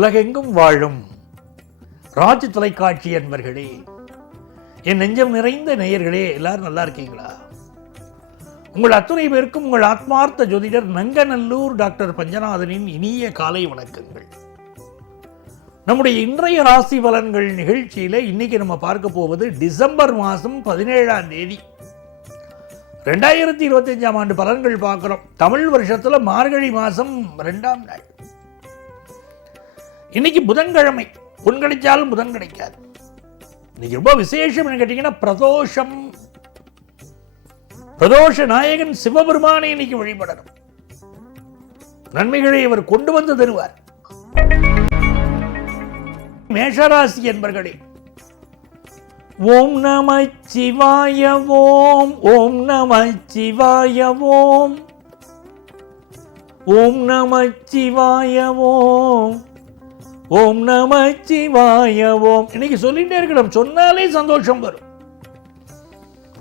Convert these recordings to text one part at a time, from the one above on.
உலகெங்கும் வாழும் ராஜ் தொலைக்காட்சி அன்பர்களே, என் நெஞ்சம் நிறைந்த நேயர்களே, எல்லாரும் நல்லா இருக்கீங்களா? உங்கள் அத்துணை பேருக்கும் உங்கள் ஆத்மார்த்த ஜோதிடர் நங்கநல்லூர் டாக்டர் பஞ்சநாதனின் இனிய காலை வணக்கங்கள். நம்முடைய இன்றைய ராசி பலன்கள் நிகழ்ச்சியில இன்னைக்கு நம்ம பார்க்க போவது டிசம்பர் மாதம் 17ஆம் தேதி 2025ஆம் ஆண்டு பலன்கள் பார்க்கிறோம். தமிழ் வருஷத்துல மார்கழி மாதம் 2ஆம் நாள். இன்னைக்கு புதன்கிழமை. பொன் கிடைச்சாலும் புதன் கிடைக்காது. இன்னைக்கு ரொம்ப விசேஷம் கேட்டீங்கன்னா பிரதோஷம். பிரதோஷ நாயகன் சிவபெருமானை இன்னைக்கு வழிபடணும். நன்மைகளை அவர் கொண்டு வந்து தருவார். மேஷராசி என்பர்களே, ஓம் நம சிவாய ஓம், ஓம் நம சிவாய ஓம், ஓம் நம சிவாய ஓம், ஓம் நம சிவாய ஓம். இன்னைக்கு சொல்லிட்டே இருக்கணும். சொன்னாலே சந்தோஷம் வரும்.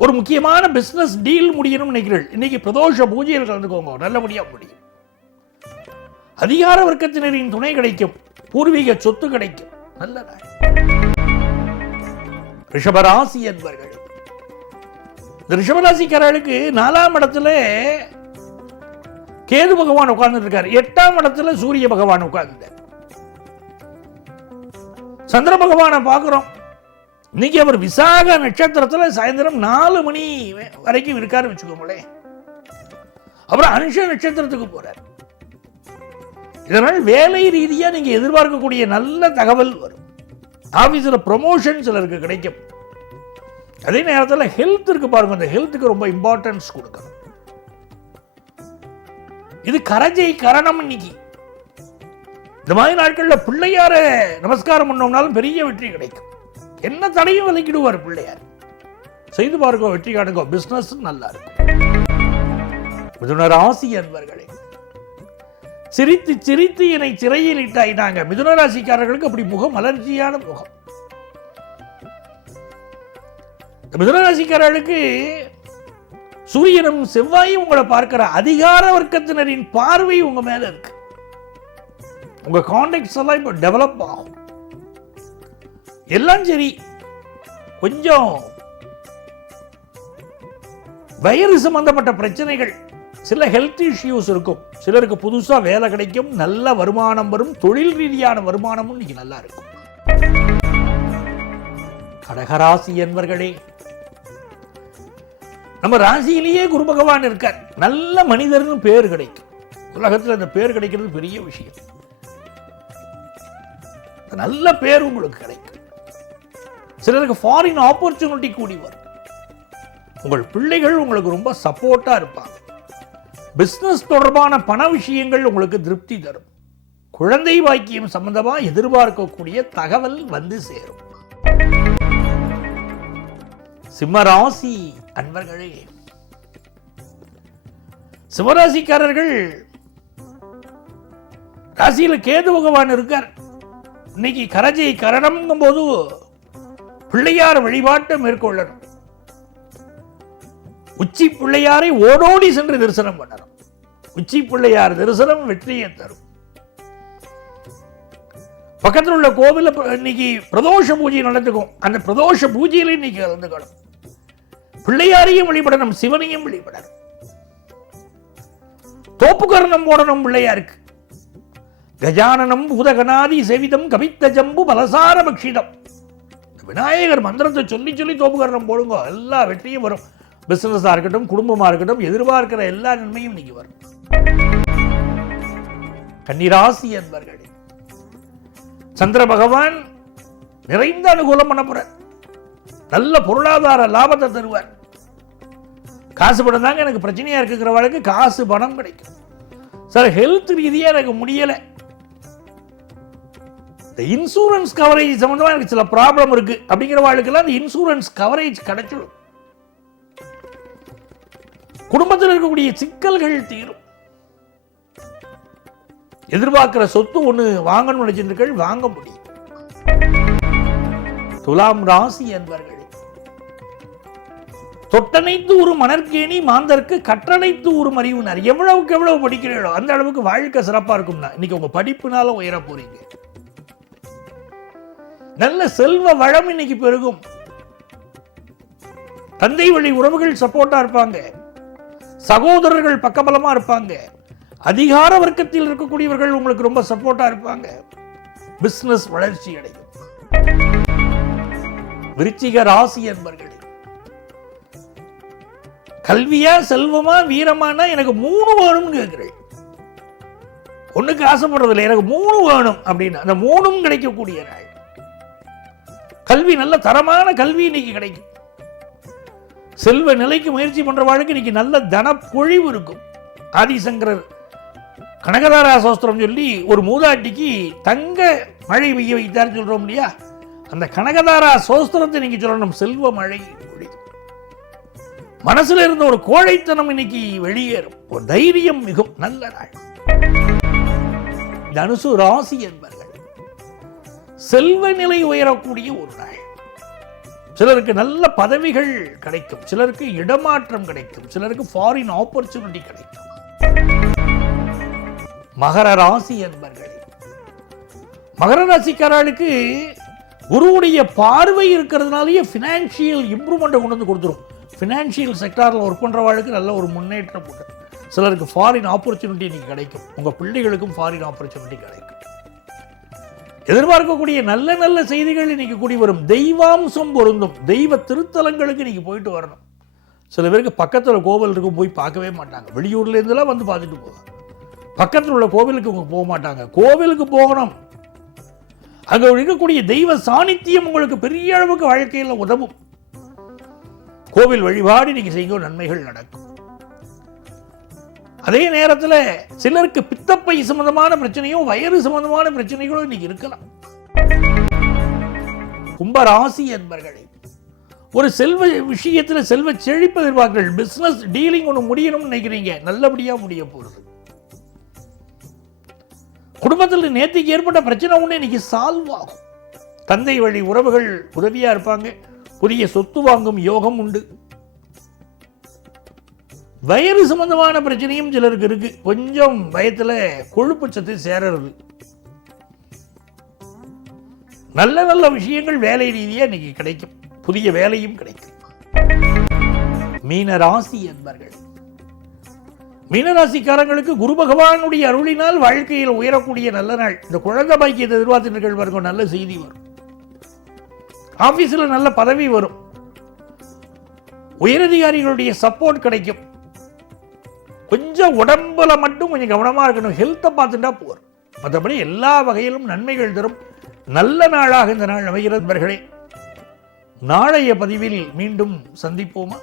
ஒரு முக்கியமான பிசினஸ் டீல் முடியணும் நினைக்கிறீர்கள், இன்னைக்கு பிரதோஷ பூஜையில் கலந்துக்கோங்க, நல்லபடியா முடியும். அதிகார வர்க்கத்தினரின் துணை கிடைக்கும். பூர்வீக சொத்து கிடைக்கும். நல்ல நாள். ரிஷபராசி என்பர்கள், இந்த ரிஷபராசிக்காரர்களுக்கு 4ஆம் இடத்துல கேது பகவான் உட்கார்ந்து இருக்கார். 8ஆம் இடத்துல சூரிய பகவான் உட்கார்ந்து, சந்திர பகவானை பார்க்கிறோம். இன்னைக்கு அவர் விசாக நட்சத்திரத்தில் சாயந்தரம் 4 மணி வரைக்கும் இருக்காரு வச்சுக்கோங்களேன். அப்புறம் அனுஷ நட்சத்திரத்துக்கு போறார். இதனால் வேலை ரீதியா நீங்க எதிர்பார்க்கக்கூடிய நல்ல தகவல் வரும். ஆபீஸ்ல ப்ரொமோஷன் சிலருக்கு கிடைக்கும். அதே நேரத்தில் ஹெல்த் இருக்கு பாருங்க, அந்த ஹெல்த்துக்கு ரொம்ப இம்பார்ட்டன்ஸ் கொடுக்கணும். இது கரஜை கரணம். இன்னைக்கு இந்த மாதிரி நாட்களில் பிள்ளையார நமஸ்காரம் பண்ணோம்னாலும் பெரிய வெற்றி கிடைக்கும். என்ன தடையும் விலக்கிடுவார் பிள்ளையார். செய்து பாருங்க, வெற்றி காணுங்க. பிசினஸ் நல்லா இருக்கும். மிதுன ராசி அன்பர்களே, சிரித்து சிரித்து என்னை சிறையில் இட்டாயினாங்க. மிதுன ராசிக்காரர்களுக்கு அப்படி முகம் அலர்ஜியான முகம். மிதுன ராசிக்காரர்களுக்கு சூரியனும் செவ்வாயும் உங்களை பார்க்கிற அதிகார வர்க்கத்தினரின் பார்வை உங்க மேல இருக்கு. உங்க கான்டாக்ட்ஸ் எல்லாம் இப்போ டெவலப் ஆகும். எல்லாம் சரி, கொஞ்சம் வயிறு சம்பந்தப்பட்ட பிரச்சனைகள், சில ஹெல்த் இஷ்யூஸ் இருக்கும். சிலருக்கு புதுசா வேலை கிடைக்கும், நல்ல வருமானம் வரும், தொழில் ரீதியான வருமானமும் இன்னைக்கு நல்லா இருக்கும். கடகராசி என்பர்களே, நம்ம ராசியிலேயே குரு பகவான் இருக்கார். நல்ல மனிதர்னு பேர் கிடைக்கும். உலகத்தில் இந்த பேர் கிடைக்கிறது பெரிய விஷயம். நல்ல பேர் உங்களுக்கு கிடைக்கும். சிலருக்கு ஃபாரின் ஆப்பர்ச்சுனிட்டி கூடி வரும். உங்கள் பிள்ளைகள் உங்களுக்கு ரொம்ப சப்போர்ட்டா இருப்பாங்க. பிசினஸ் தொடர்பான பண விஷயங்கள் உங்களுக்கு திருப்தி தரும். குழந்தை பாக்கியம் சம்பந்தமா எதிர்பார்க்கக்கூடிய தகவல் வந்து சேரும். சிம்மராசி அன்பர்களே, சிம்மராசிக்காரர்கள் ராசியில கேது பகவான் இருக்கார். இன்னைக்கு கரஜை கரணம் போது பிள்ளையார் வழிபாட்டை மேற்கொள்ளணும். உச்சி பிள்ளையாரை ஓடோடி சென்று தரிசனம் பண்ணணும். உச்சி பிள்ளையார் தரிசனம் வெற்றியை தரும். பக்கத்தில் உள்ள கோவில இன்னைக்கு பிரதோஷ பூஜை நடந்துக்கும். அந்த பிரதோஷ பூஜையில இன்னைக்கு கலந்துக்கணும். பிள்ளையாரையும் வழிபடணும், சிவனையும் வழிபடணும். தோப்புக்கரணம் போடணும் பிள்ளையாருக்கு. கஜானனம் பூதகணாதி சேவிதம் கவித்த ஜம்பு பலசார பக்ஷிதம். விநாயகர் மந்திரத்தை சொல்லி சொல்லி தோப்புக்கரணம் போடுங்க, எல்லா வெற்றியும் வரும். பிசினஸா இருக்கட்டும், குடும்பமா இருக்கட்டும், எதிர்பார்க்கிற எல்லா நன்மையும் இன்னைக்கு வரும். கன்னிராசி என்பர்களே, சந்திர பகவான் நிறைந்த அனுகூலம் பண்ண போற. நல்ல பொருளாதார லாபத்தை தருவார். காசு பணம் தாங்க எனக்கு பிரச்சனையா இருக்குங்கிறவளுக்கு காசு பணம் கிடைக்கும். சார் ஹெல்த் ரீதியா எனக்கு முடியல, இன்சூரன்ஸ் கவரேஜ் சம்பந்தமா எனக்கு சில ப்ராப்ளம் இருக்கு அப்படிங்கிறவளுக்கெல்லாம் அந்த இன்சூரன்ஸ் கவரேஜ் கிடைச்சிடும். குடும்பத்தில் இருக்கக்கூடிய சிக்கல்கள் தீரும். எதிர்பார்க்கிற சொத்து ஒண்ணு வாங்கணும்னு நினைச்சிருக்கீர்கள், வாங்க முடியும். துலாம் ராசி என்பர்களே, தொட்டனைத்து ஒரு மணற்கேணி மாந்தருக்கு கற்றனைத்து ஒரு அறிவுனார். எவ்வளவுக்கு எவ்வளவு படிக்கிறீர்களோ அந்த அளவுக்கு வாழ்க்கை சிறப்பா இருக்கும்னா இன்னைக்கு உங்க படிப்புனால உயர போறீங்க. நல்ல செல்வ வளம் இன்னைக்கு பெருகும். தந்தை வழி உறவுகள் சப்போர்ட்டா இருப்பாங்க, சகோதரர்கள் பக்கபலமா இருப்பாங்க, அதிகார வர்க்கத்தில் இருக்கக்கூடியவர்கள் உங்களுக்கு ரொம்ப சப்போர்ட்டா இருப்பாங்க. பிசினஸ் வளர்ச்சி அடையும். விருச்சிக ராசி என்பர்களே, கல்வியா செல்வமா வீரமானா எனக்கு 3 வேணும்னு கேட்கிறேன். ஒண்ணுக்கு ஆசைப்படுறதில்லை, எனக்கு 3 வேணும் அப்படின்னு அந்த 3ம் கிடைக்கக்கூடிய நாள். கல்வி நல்ல தரமான கல்வி இன்னைக்கு கிடைக்கும். செல்வ நிலைக்கு முயற்சி பண்ற வாழ்க்கை இன்னைக்கு நல்ல தன பொழிவு இருக்கும். ஆதிசங்கரர் கனகதாரா சோஸ்திரம் சொல்லி ஒரு மூதாட்டிக்கு தங்க மழை பெய்ய வைத்தார் சொல்றோம் இல்லையா, அந்த கனகதாரா சோஸ்திரத்தை நீங்க சொல்லணும். செல்வ மழை பொழிவு, மனசுல இருந்த ஒரு கோழைத்தனம் இன்னைக்கு வெளியேறும், ஒரு தைரியம் மிகும் நல்ல நாள். தனுசு ராசி என்பர்கள் செல்வ நிலை உயரக்கூடிய ஒரு நாள். சிலருக்கு நல்ல பதவிகள் கிடைக்கும், சிலருக்கு இடமாற்றம் கிடைக்கும், சிலருக்கு ஃபாரின் ஆப்பர்ச்சுனிட்டி கிடைக்கும். மகர ராசி என்பர்கள், மகர ராசிக்காரர்களுக்கு குருவுடைய பார்வை இருக்கிறதுனாலேயே பினான்சியல் இம்ப்ரூவ்மெண்ட் கொண்டு வந்து கொடுத்துரும். பினான்சியல் செக்டாரில் ஒர்க் பண்ணுறவாளுக்கு நல்ல ஒரு முன்னேற்றம் உண்டு. சிலருக்கு ஃபாரின் ஆப்பர்ச்சுனிட்டி இன்னைக்கு கிடைக்கும். உங்கள் பிள்ளைகளுக்கும் ஃபாரின் ஆப்பர்ச்சுனிட்டி கிடைக்கும். எதிர்பார்க்கக்கூடிய நல்ல நல்ல செய்திகள் இன்னைக்கு கூடி வரும். தெய்வாம்சம் பொருந்தும். தெய்வ திருத்தலங்களுக்கு இன்னைக்கு போயிட்டு வரணும். சில பேருக்கு பக்கத்தில் கோவில் இருக்கும், போய் பார்க்கவே மாட்டாங்க. வெளியூர்லேருந்துலாம் வந்து பார்த்துட்டு போவாங்க. பக்கத்தில் உள்ள கோவிலுக்கு போக மாட்டாங்க. கோவிலுக்கு போகணும். அங்கே இருக்கக்கூடிய தெய்வ சாநித்தியம் உங்களுக்கு பெரிய அளவுக்கு வாழ்க்கையில் உதவும். கோவில் வழிபாடு இன்னைக்கு செய்யும், நன்மைகள் நடக்கும். அதே நேரத்தில் சிலருக்கு பித்தப்பை சம்பந்தமான பிரச்சனையும் வயிறு சம்பந்தமான பிரச்சனைகளும் இன்னைக்கு இருக்கலாம். கும்பராசி என்பர்களே, ஒரு செல்வ விஷயத்தில் செல்வ செழிப்பு எதிர்பார்க்கிறீர்கள். பிசினஸ் டீலிங் ஒன்று முடியணும்னு நினைக்கிறீங்க, நல்லபடியா முடிய போறது. குடும்பத்தில் நேற்றுக்கு ஏற்பட்ட பிரச்சனை ஒன்று இன்னைக்கு சால்வ் ஆகும். தந்தை வழி உறவுகள் உதவியா இருப்பாங்க. புதிய சொத்து வாங்கும் யோகம் உண்டு. வயிறு சம்பந்தமான பிரச்சனையும் சிலருக்கு இருக்கு. கொஞ்சம் வயத்துல கொழுப்பு சத்து சேரறது. நல்ல நல்ல விஷயங்கள் வேலை ரீதியா இன்னைக்கு கிடைக்கும். புதிய வேலையும் கிடைக்கும். மீன ராசி என்பர்கள், மீனராசிக்காரங்களுக்கு குரு பகவானுடைய அருளினால் வாழ்க்கையில் உயரக்கூடிய நல்ல நாள். இந்த குழந்தை பாக்கியத்தை எதிர்பார்த்து வரும், நல்ல செய்தி வரும். ஆபீஸில் நல்ல பதவி வரும். உயரதிகாரிகளுடைய சப்போர்ட் கிடைக்கும். கொஞ்சம் உடம்புல மட்டும் கொஞ்சம் கவனமா இருக்கணும். ஹெல்த்தை பார்த்துட்டா போறோம். மற்றபடி எல்லா வகையிலும் நன்மைகள் தரும் நல்ல நாளாக இந்த நாள் அமைகிறது. நண்பர்களே, நாளைய பதிவில் மீண்டும் சந்திப்போமா?